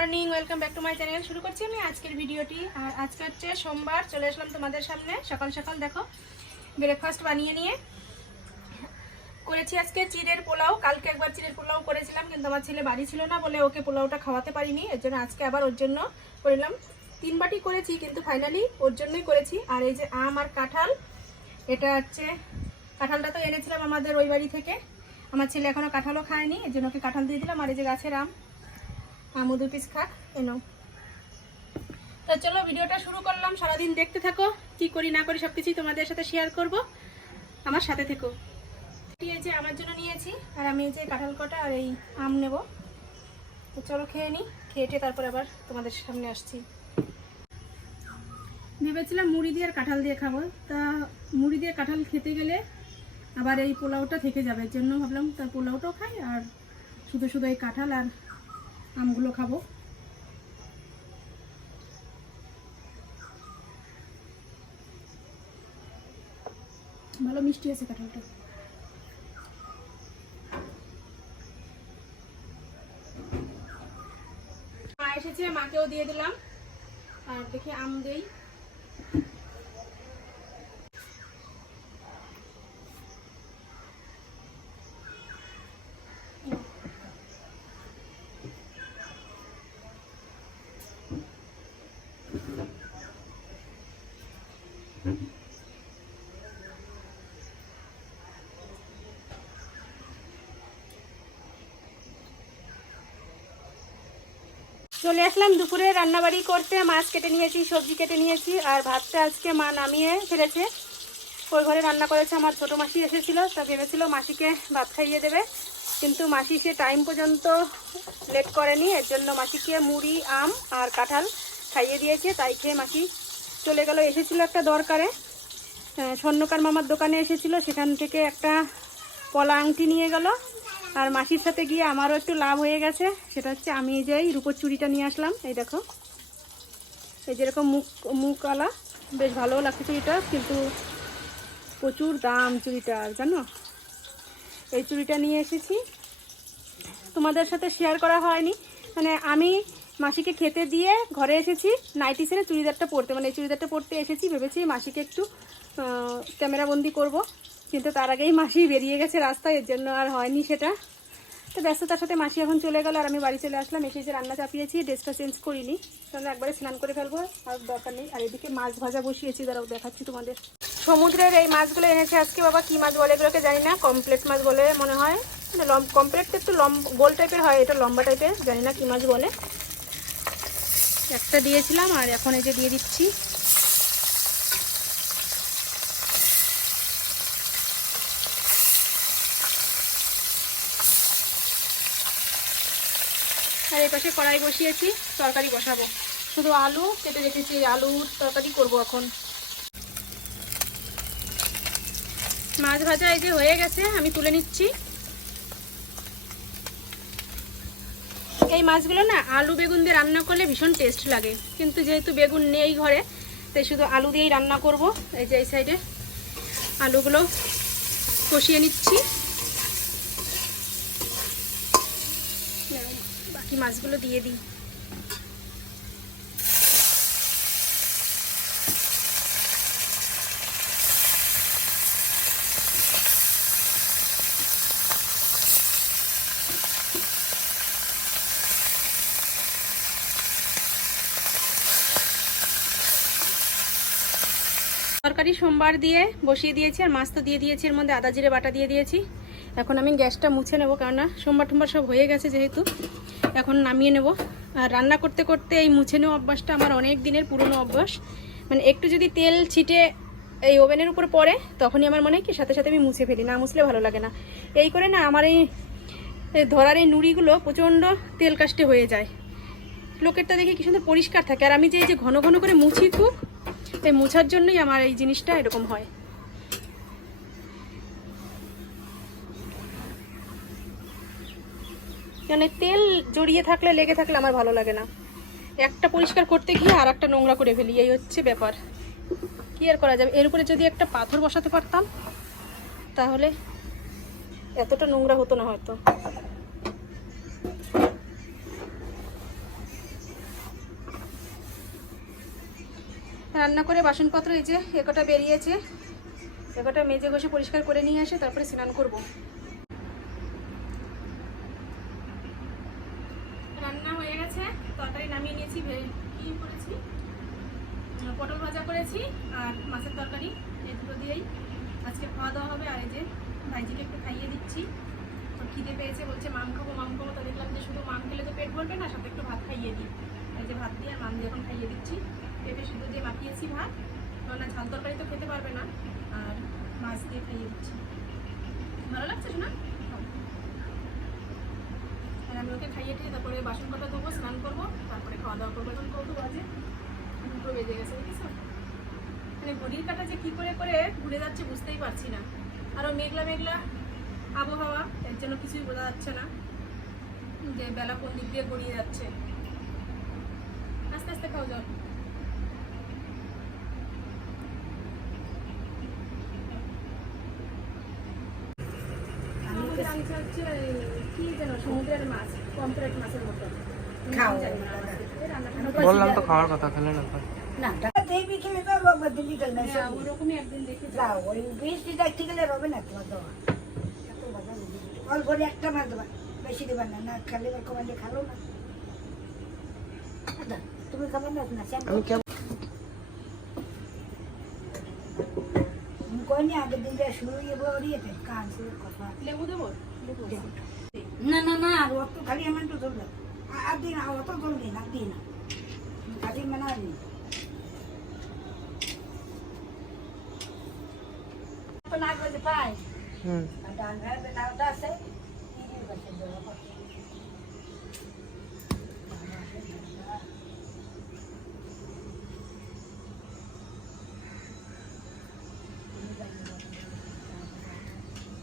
Morning welcome back to my channel শুরু করছি আমি আজকের ভিডিওটি। আর আজকে হচ্ছে সোমবার, চলে আসলাম তোমাদের সামনে। সকাল সকাল দেখো ব্রেকফাস্ট বানিয়ে নিয়ে করেছি আজকে চিড়ের পোলাও। কালকে একবার চিড়ের পোলাও করেছিলাম, কিন্তু আমার ছেলে বাড়ি ছিল না বলে ওকে পোলাওটা খাওয়াতে পারিনি। এর জন্য আজকে আবার ওর জন্য করলাম তিন বাটি করেছি, কিন্তু ফাইনালি ওর জন্যই করেছি। আর এই যে আম আর কাঁঠাল, এটা হচ্ছে, কাঁঠালটা তো এনেছিলাম আমাদের ওই বাড়ি থেকে। আমার ছেলে এখনও কাঁঠালও খায়নি, এর জন্য ওকে কাঁঠাল দিয়ে দিলাম। আর এই যে গাছের আম। আমু দু পিস খাক এনো তো চলো, ভিডিওটা শুরু করলাম। সারাদিন দেখতে থাকো, কি করি না করি সব কিছুই তোমাদের সাথে শেয়ার করব। আমার সাথে থেকো। এই যে আমার জন্য নিয়েছি, আর আমি এই যে কাঁঠাল কটা আর এই আম নেব। তো চলো খেয়ে নিই খেয়েটে তারপর আবার তোমাদের সামনে আসছি। ভেবেছিলাম মুড়ি দিয়ে আর কাঁঠাল দিয়ে খাব। তা মুড়ি দিয়ে কাঁঠাল খেতে গেলে আবার এই পোলাওটা থেকে যাবে। জন্য ভাবলাম তার পোলাওটাও খাই, আর শুধু শুধু এই কাঁঠাল আর আমগুলো খাব। ভালো মিষ্টি আছে কাঁঠালটা। মা এসেছে, মাকেও দিয়ে দিলাম। আর দেখি আম দেই। চলে আসলাম দুপুরে রান্নাবাড়ি করতে। মাছ কেটে নিয়েছি, সবজি কেটে নিয়েছি, আর ভাতটা আজকে মা নামিয়ে ফেলেছে। ওই ঘরে রান্না করেছে আমার ছোটো মাসি এসেছিল, তা ভেবেছিল মাসিকে ভাত খাইয়ে দেবে। কিন্তু মাসি সে টাইম পর্যন্ত লেট করেনি, এর জন্য মাসিকে মুড়ি, আম আর কাঁঠাল খাইয়ে দিয়েছে, তাই খেয়ে মাসি চলে গেল। এসেছিল একটা দরকারে। স্বর্ণকার মামার দোকানে এসেছিল, সেখান থেকে একটা পলা আংটি নিয়ে গেল। আর মাসির সাথে গিয়ে আমারও একটু লাভ হয়ে গেছে। সেটা হচ্ছে আমি এই যে এই রূপোর চুড়িটা নিয়ে আসলাম, এই দেখো। এই যেরকম মুখ মুখ আলা বেশ ভালোও লাগছে চুড়িটা, কিন্তু প্রচুর দাম চুড়িটার জানো? এই চুড়িটা নিয়ে এসেছি। তোমাদের সাথে শেয়ার করা হয়নি। মানে আমি মাসিকে খেতে দিয়ে ঘরে এসেছি নাইটি ছেড়ে চুড়িদারটা পরতে মানে এই চুড়িদারটা পরতে এসেছি, ভেবেছি মাসিকে একটু ক্যামেরা বন্দি করব। কিন্তু তার আগেই মাসি বেরিয়ে গেছে রাস্তায়, এর জন্য আর হয়নি সেটা। তো ব্যস্ততার সাথে মাসি এখন চলে গেল আর আমি বাড়ি চলে আসলাম। এসে যে রান্না চাপিয়েছি, ড্রেসটা চেঞ্জ করিনি। তাহলে একবারে স্নান করে ফেলব, আর দরকার নেই। আর এদিকে মাছ ভাজা বসিয়েছি, দাঁড়াও দেখাচ্ছি তোমাদের। সমুদ্রের এই মাছগুলো এনেছে আজকে বাবা, কি মাছ বলে এগুলোকে জানি না কমপ্লেট মাছ বলে মনে হয়। কমপ্লেট তো একটু লম্ব, গোল টাইপের হয়, এটা লম্বা টাইপের, জানি না কি মাছ বলে। একটা দিয়েছিলাম আর এখন এই যে দিয়ে দিচ্ছি। পাশে কড়াই বসিয়েছি, তরকারি বসাবো। শুধু আলু কেটে রেখেছি, আলুর তরকারি করব এখন। মাছ ভাজা এই যে হয়ে গেছে, আমি তুলে নিচ্ছি। এই মাছগুলো না, আলু বেগুন দিয়ে রান্না করলে ভীষণ টেস্ট লাগে। কিন্তু যেহেতু বেগুন নেই ঘরে, তাই শুধু আলু দিয়েই রান্না করব। এই যে এই সাইডে আলুগুলো কষিয়ে নিচ্ছি। বাকি মাছগুলো দিয়ে দিই? তরকারি সোমবার দিয়ে বসিয়ে দিয়েছি, আর মাছ তো দিয়ে দিয়েছি, এর মধ্যে আদা জিরে বাটা দিয়ে দিয়েছি। এখন আমি গ্যাসটা মুছে নেব, কেননা সোমবার টোমবার সব হয়ে গেছে যেহেতু। এখন নামিয়ে নেব। আর রান্না করতে করতে এই মুছে নেওয়া অভ্যাসটা আমার অনেক দিনের পুরনো অভ্যাস। মানে একটু যদি তেল ছিটে এই ওভেনের উপর পড়ে, তখনই আমার মনে হয় কি সাথে সাথে আমি মুছে ফেলি, না মুছলে ভালো লাগে না। এই করে না আমার এই ধরার এই নুড়িগুলো প্রচণ্ড তেল কাস্টে হয়ে যায়। লোকেরটা দেখে কি সুন্দর পরিষ্কার থাকে। আর আমি যে, এই যে ঘন ঘন করে মুছি খুব, এই মোছার জন্যই আমার এই জিনিসটা এরকম হয়। মানে তেল জড়িয়ে থাকলে, লেগে থাকলে আমার ভালো লাগে না। একটা পরিষ্কার করতে গিয়ে আর একটা নোংরা করে ফেলি, এই হচ্ছে ব্যাপার। কী আর করা যাবে? এর উপরে যদি একটা পাথর বসাতে পারতাম, তাহলে এতটা নোংরা হতো না হয়তো। রান্না করে বাসনপত্র এই যে একটা বেরিয়েছে। একটা মেজে ঘষে পরিষ্কার করে নিয়ে আসে তারপরে স্নান করব। ভরবে না সাথে একটু ভাত খাইয়ে দিই। এই যে ভাত দিয়ে আর মাম দিয়ে এখন খাইয়ে দিচ্ছি পেঁপে শুধু দিয়ে মাখিয়েছি ভাত না ঝাল তরকারি তো খেতে পারবে না, আর মাছ দিয়ে খাইয়ে দিচ্ছি। ভালো লাগছে শোনা। আর আমি ওকে খাইয়ে টিয়ে তারপরে বাসন কটা ধোবো, স্নান করব, তারপরে খাওয়া দাওয়া করব। এখন কত বাজে, দুটো বেজে গেছে, বুঝেছ? মানে ঘড়ির কাটা যে কী করে করে ঘুরে যাচ্ছে বুঝতেই পারছি না। আরও মেঘলা মেঘলা আবহাওয়া, এর জন্য কিছুই বোঝা যাচ্ছে না। যে বেলা কোন দিক দিয়ে গড়িয়ে যাচ্ছে। আস্তে আস্তে খাও টান্না বললাম তো খাওয়ার কথা খেলে না না খেলে তো দিল্লি গেল হ্যাঁ, ওরকমই একদিন দেখে যাও ওই গেলে রবে না তোমার দেওয়া অল্প একটা মাছ দেবা। বেশি দেবা না না খালি কমান্ডে খালো না দাও, তুমি খাবে না না শ্যাম আমি কেমন কইনি আগে দিন যে শুরু ইয়ে বড়িয়েছে কান শুরু কথা লেবু দেবো লেবু না না না আর অত খালি আমার তো চলবে আর দিন আর অত চলবে না দিন খালি মানে আর নেই তো না করে পাই হুম আর ডান ঘরে বেটাওটা আছে এই পাশে দেওয়া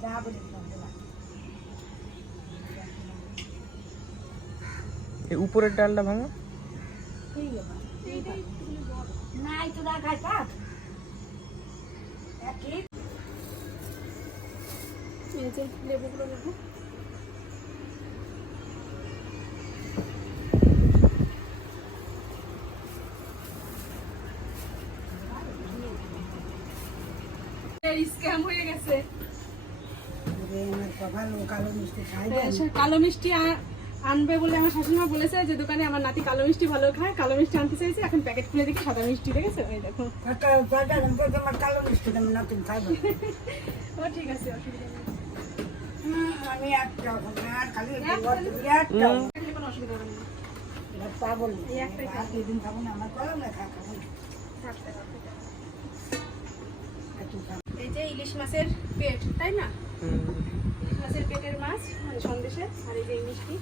যা বলি দিলাম এই উপরের ডালটা ভাঙা। স্ক্যাম হয়ে গেছে। কালো মিষ্টি খাই কালো মিষ্টি আ- আনবে বলে আমার শাশুড়িমা বলেছে যে দোকানে আমার নাতি কালো মিষ্টি ভালো খায় কালো মিষ্টি আনতে চাইছে এখন প্যাকেট খুলে দেখি সাদা মিষ্টি দেখেছ? এই দেখো। কাকা কাকা আমি তোমার কালো মিষ্টি খাইবো। ও ঠিক আছে হুম, আমি একটা কোনো অসুবিধা হবে না। পাগল। দিন খাব না আমার কলম না খাব। এই যে ইলিশ মাছের পেট তাই না? ইলিশ মাছের পেটের মাছ মানে সন্দেশে আর এই যে মিষ্টি।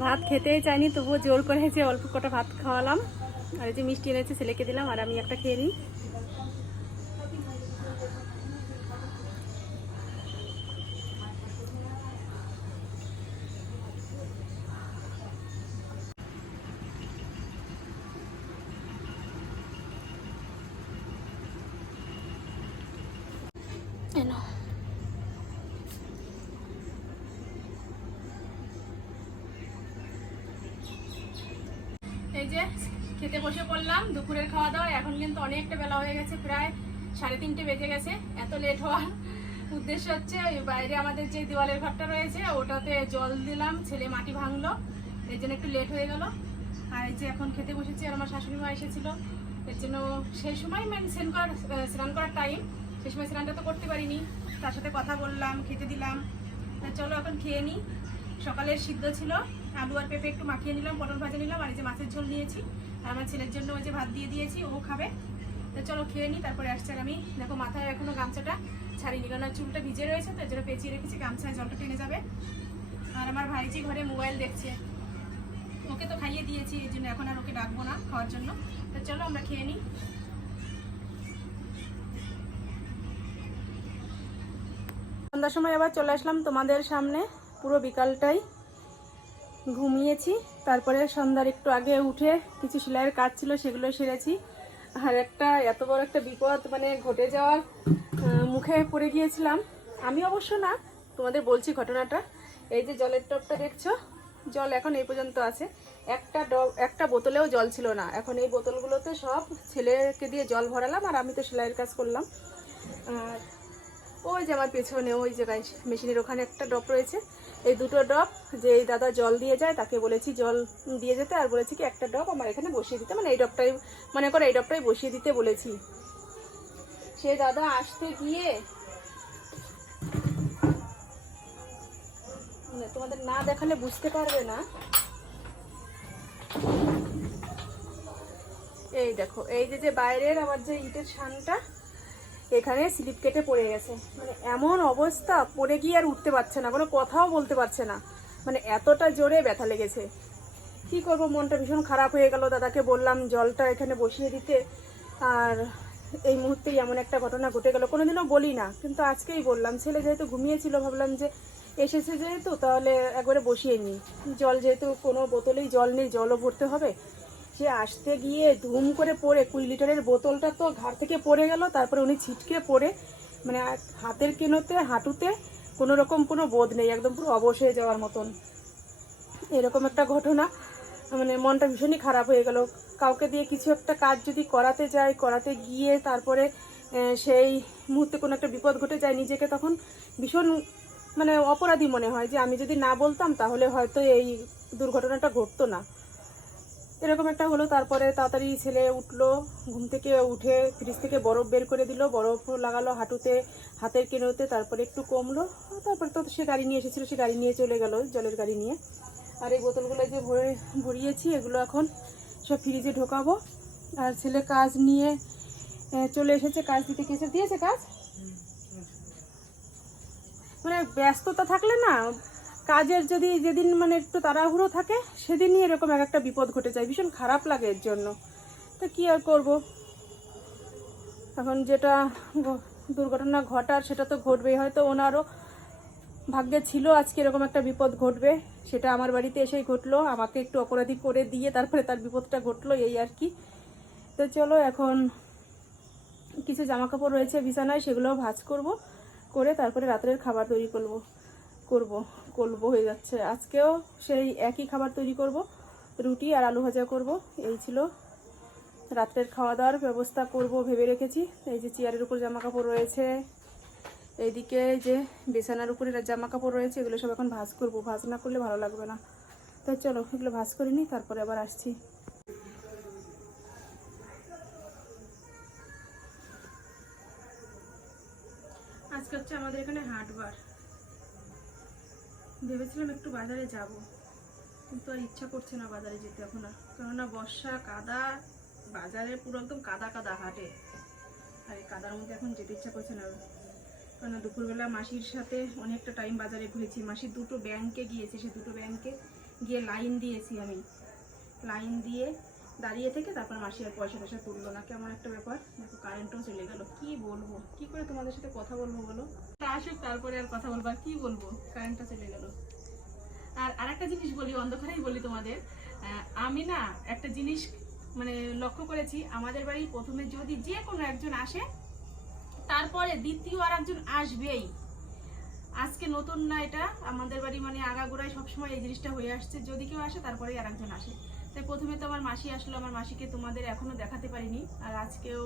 ভাত খেতেই চাইনি, তবুও জোর করে যে অল্প কটা ভাত খাওয়ালাম। আর যে মিষ্টি এনেছে, ছেলেকে দিলাম, আর আমি একটা খেয়ে নিই। যে খেতে বসে পড়লাম, দুপুরের খাওয়া দাওয়া এখন কিন্তু অনেকটা বেলা হয়ে গেছে, প্রায় সাড়ে তিনটে বেজে গেছে, এত লেট হওয়ার উদ্দেশ্য হচ্ছে বাইরে আমাদের যে দেওয়ালের ঘরটা রয়েছে, ওটাতে জল দিলাম, ছেলে মাটি ভাঙলো, এর জন্য একটু লেট হয়ে গেল। আর এই যে এখন খেতে বসেছি, আর আমার শাশুড়ি মা এসেছিল, এর জন্য সেই সময় মানে স্নান করার স্নান করার টাইম সেই সময় স্নানটা তো করতে পারিনি, তার সাথে কথা বললাম, খেতে দিলাম চলো এখন খেয়ে নিই সকালের সিদ্ধ ছিল, আলু আর পেঁপে একটু মাখিয়ে নিলাম, পটল ভাজা নিলাম, আর এই যে মাছের ঝোল নিয়েছি। আর আমার ছেলের জন্য ওই যে ভাত দিয়ে দিয়েছি, ও খাবে। তো চলো খেয়ে নিই তারপরে আসছে আমি। দেখো মাথায় এখনও গামছাটা ছাড়িনি কারণ চুলটা ভিজে রয়েছে, তো জন্য পেঁচিয়ে রেখেছি, গামছায় জলটা টেনে যাবে। আর আমার ভাইজি ঘরে মোবাইল দেখছে। ওকে তো খাইয়ে দিয়েছি, এই জন্য এখন আর ওকে ডাকবো না খাওয়ার জন্য। তো চলো আমরা খেয়ে নিই সন্ধ্যার সময় আবার চলে আসলাম তোমাদের সামনে। পুরো বিকালটাই ঘুমিয়েছি। তারপরে সন্ধ্যার একটু আগে উঠে কিছু সেলাইয়ের কাজ ছিল, সেগুলো সেরেছি। আর একটা এত বড় একটা বিপদ মানে ঘটে যাওয়ার মুখে পড়ে গিয়েছিলাম। আমি অবশ্য না, তোমাদের বলছি ঘটনাটা। এই যে জলের টপটা দেখছ, জল এখন এই পর্যন্ত আছে। একটা ডব একটা বোতলেও জল ছিল না। এখন এই বোতলগুলোতে সব ছেলেকে দিয়ে জল ভরালাম আর আমি তো সেলাইয়ের কাজ করলাম। আর ওই যে আমার পেছনে, ওই জায়গায় মেশিনের ওখানে একটা ড্রপ রয়েছে। এই দুটো ড্রপ যে এই দাদা জল দিয়ে যায়, তাকে বলেছি জল দিয়ে যেতে, আর বলেছি কি একটা ড্রপ আমার এখানে বসিয়ে দিতে। মানে এই ড্রপটাই মনে করো এই ড্রপটাই বসিয়ে দিতে বলেছি। সে দাদা আসতে গিয়ে মানে তোমাদের না দেখালে বুঝতে পারবে না। এই দেখো, এই যে যে বাইরের আমার যে ইটের ছানটা এখানে স্লিপ কেটে পড়ে গেছে। মানে এমন অবস্থা, পড়ে গিয়ে আর উঠতে পারছে না, কোনো কথাও বলতে পারছে না। মানে এতটা জোরে ব্যথা লেগেছে। কি করব, মনটা ভীষণ খারাপ হয়ে গেল। দাদাকে বললাম, জলটা এখানে বসিয়ে দিতে। আর এই মুহূর্তেই এমন একটা ঘটনা ঘটে গেল। কোনোদিনও বলি না, কিন্তু আজকেই বললাম। ছেলে যেহেতু ঘুমিয়েছিল, ভাবলাম যে এসেছে যেহেতু, তাহলে একবারে বসিয়ে নিই। জল যেহেতু কোনো বোতলেই জল নেই, জলও ভরতে হবে। সে আসতে গিয়ে ধুম করে পড়ে, কুড়ি লিটারের বোতলটা তো ঘাট থেকে পড়ে গেল, তারপরে উনি ছিটকে পড়ে মানে হাতের কেনোতে, হাঁটুতে কোনো রকম কোনো বোধ নেই, একদম পুরো অবশ হয়ে যাওয়ার মতন। এরকম একটা ঘটনা মানে মনটা ভীষণই খারাপ হয়ে গেল। কাউকে দিয়ে কিছু একটা কাজ যদি করাতে যায়, করাতে গিয়ে তারপরে সেই মুহূর্তে কোনো একটা বিপদ ঘটে যায়, নিজেকে তখন ভীষণ মানে অপরাধী মনে হয় যে আমি যদি না বলতাম তাহলে হয়তো এই দুর্ঘটনাটা ঘটতো না। এরকম একটা হলো, তারপরে তাড়াতাড়ি ছেলে উঠল, ঘুম থেকে উঠে ফ্রিজ থেকে বরফ বের করে দিল, বরফ লাগালো হাঁটুতে, হাতের কেনোতে, তারপরে একটু কমলো, তারপরে তো সে গাড়ি নিয়ে এসেছিল, সে গাড়ি নিয়ে চলে গেল, জলের গাড়ি নিয়ে। আর এই বোতলগুলো যে ভরে, ভরিয়েছি, এগুলো এখন সব ফ্রিজে ঢোকাবো। আর ছেলে কাজ নিয়ে চলে এসেছে, কাজ দিতে গেছে, দিয়েছে কাজ? মানে ব্যস্ততা থাকলে না কাজের যদি যেদিন মানে একটু তাড়াহুড়ো থাকে, সেদিনই এরকম এক একটা বিপদ ঘটে যায়। ভীষণ খারাপ লাগে এর জন্য। তো কি আর করব? এখন যেটা দুর্ঘটনা ঘটার, সেটা তো ঘটবেই। হয়তো ওনারও ভাগ্যে ছিল আজকে এরকম একটা বিপদ ঘটবে। সেটা আমার বাড়িতে এসেই ঘটলো। আমাকে একটু অপরাধী করে দিয়ে তারপরে তার বিপদটা ঘটলো, এই আর কি। তো চলো এখন কিছু জামা কাপড় রয়েছে বিছানায়, সেগুলোও ভাঁজ করব, করে তারপরে রাত্রের খাবার তৈরি করব। করব করব হয়ে যাচ্ছে। আজকেও সেই একই খাবার তৈরি করব, রুটি আর আলু ভাজা করব। এই ছিল রাত্রের খাওয়া দাওয়ার ব্যবস্থা করব ভেবে রেখেছি। এই যে চেয়ারের উপর জামা কাপড় রয়েছে, এইদিকে যে বিছানার উপরে জামা কাপড় রয়েছে, এগুলো সব এখন ভাজ করব। ভাজ না করলে ভালো লাগবে না। তো চলো, এগুলো ভাজ করে নিই, তারপরে আবার আসছি। আজকে হচ্ছে আমাদের এখানে হাটবার। ভেবেছিলাম একটু বাজারে যাব। কিন্তু আর ইচ্ছা করছে না বাজারে যেতে এখন আর। কেননা বর্ষা, কাদা বাজারে পুরো একদম কাদা কাদা হাটে। আর এই কাদার মধ্যে এখন যেতে ইচ্ছা করছে না। কেননা দুপুরবেলা মাসির সাথে অনেকটা টাইম বাজারে ঘুরেছি। মাসির দুটো ব্যাংকে গিয়েছি, সে দুটো ব্যাংকে গিয়ে লাইন দিয়েছি আমি। লাইন দিয়ে দাঁড়িয়ে থেকে তারপর মাসি আর পয়সা টয়সা তুললো না। কেমন একটা ব্যাপার। দেখো কারেন্টও চলে গেল। কি বলব? কি করে তোমাদের সাথে কথা বলব বলো? আসুক, তারপরে আর কথা বলব। আর কি বলব? কারেন্টটা চলে গেল। আর আরেকটা জিনিস বলি, অন্ধকারেই বলি তোমাদের। আমি না একটা জিনিস মানে লক্ষ্য করেছি। আমাদের বাড়ি প্রথমে যদি যে কোনো একজন আসে, তারপরে দ্বিতীয় আর একজন আসবেই। আজকে নতুন না এটা। আমাদের বাড়ি মানে আগাগোড়ায় সবসময় এই জিনিসটা হয়ে আসছে। যদি কেউ আসে, তারপরেই আর একজন আসে। তাই প্রথমে তো আমার মাসি আসলো, আমার মাসিকে তোমাদের এখনও দেখাতে পারিনি, আর আজকেও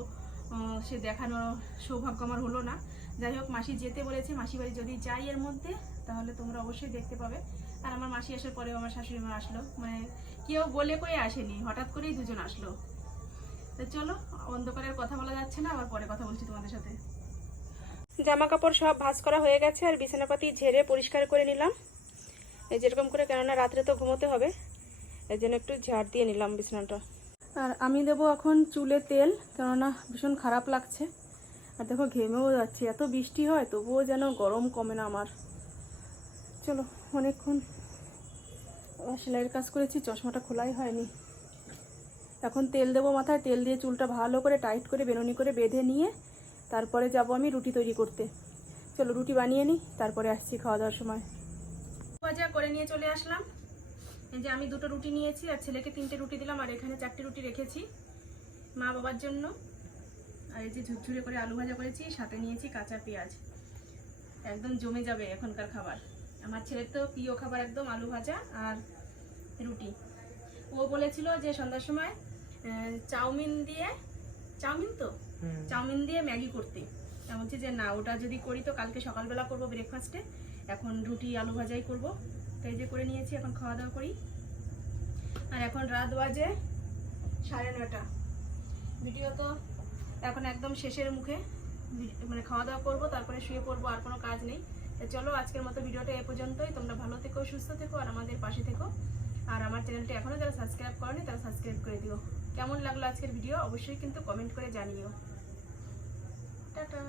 সে দেখানোর সৌভাগ্য আমার হলো না। যাই হোক, মাসি যেতে বলেছে, মাসি বাড়ি যদি যাই এর মধ্যে, তাহলে তোমরা অবশ্যই দেখতে পাবে। আর আমার মাসি আসার পরেও আমার শাশুড়ি মা আসলো মানে কেউ বলে কয়ে আসেনি, হঠাৎ করেই দুজন আসলো। তো চলো, অন্ধকারের কথা বলা যাচ্ছে না, আবার পরে কথা বলছি তোমাদের সাথে। জামা কাপড় সব ভাঁজ করা হয়ে গেছে, আর বিছানাপাতি ঝেড়ে পরিষ্কার করে নিলাম। যেরকম করে, কেননা রাত্রে তো ঘুমোতে হবে। এই জন্য একটু ঝাড় দিয়ে নিলাম বিছানাটা। আর আমি দেবো এখন চুলে তেল কেননা ভীষণ খারাপ লাগছে। আর দেখো ঘেমেও যাচ্ছে এত বৃষ্টি হয় তবুও যেন গরম কমে না আমার। চলো অনেকক্ষণ সেলাইয়ের কাজ করেছি চশমাটা খোলাই হয়নি। এখন তেল দেবো মাথায় তেল দিয়ে চুলটা ভালো করে টাইট করে বেনুনি করে বেঁধে নিয়ে তারপরে যাব আমি রুটি তৈরি করতে। চলো রুটি বানিয়ে নিই তারপরে আসছি খাওয়া দাওয়ার সময়। ভাজা করে নিয়ে চলে আসলাম। এই যে আমি দুটো রুটি নিয়েছি আর ছেলেকে তিনটে রুটি দিলাম আর এখানে চারটে রুটি রেখেছি মা বাবার জন্য। আর এই যে ঝুরঝুরে করে আলু ভাজা করেছি সাথে নিয়েছি কাঁচা পেঁয়াজ। একদম জমে যাবে এখনকার খাবার। আমার ছেলের তো প্রিয় খাবার একদম আলু ভাজা আর রুটি। ও বলেছিল যে সন্ধ্যার সময় চাউমিন দিয়ে চাউমিন তো? চাউমিন দিয়ে ম্যাগি করতে। তা বলছি যে না ওটা যদি করি তো কালকে সকালবেলা করব ব্রেকফাস্টে এখন রুটি, আলু ভাজাই করব। তো এই যে করে নিয়েছি, এখন খাওয়া দাওয়া করি। আর এখন রাত বাজে সাড়ে নটা ভিডিও তো এখন একদম শেষের মুখে। মানে খাওয়া দাওয়া করব, তারপরে শুয়ে পড়ব, আর কোনো কাজ নেই। চলো, আজকের মতো ভিডিওটা এ পর্যন্তই। তোমরা ভালো থেকো, সুস্থ থেকো, আর আমাদের পাশে থেকো। আর আমার চ্যানেলটা এখনও যারা সাবস্ক্রাইব করনি, তারা সাবস্ক্রাইব করে দিও। কেমন লাগল আজকের ভিডিও? অবশ্যই কিন্তু কমেন্ট করে জানিও। টাটা!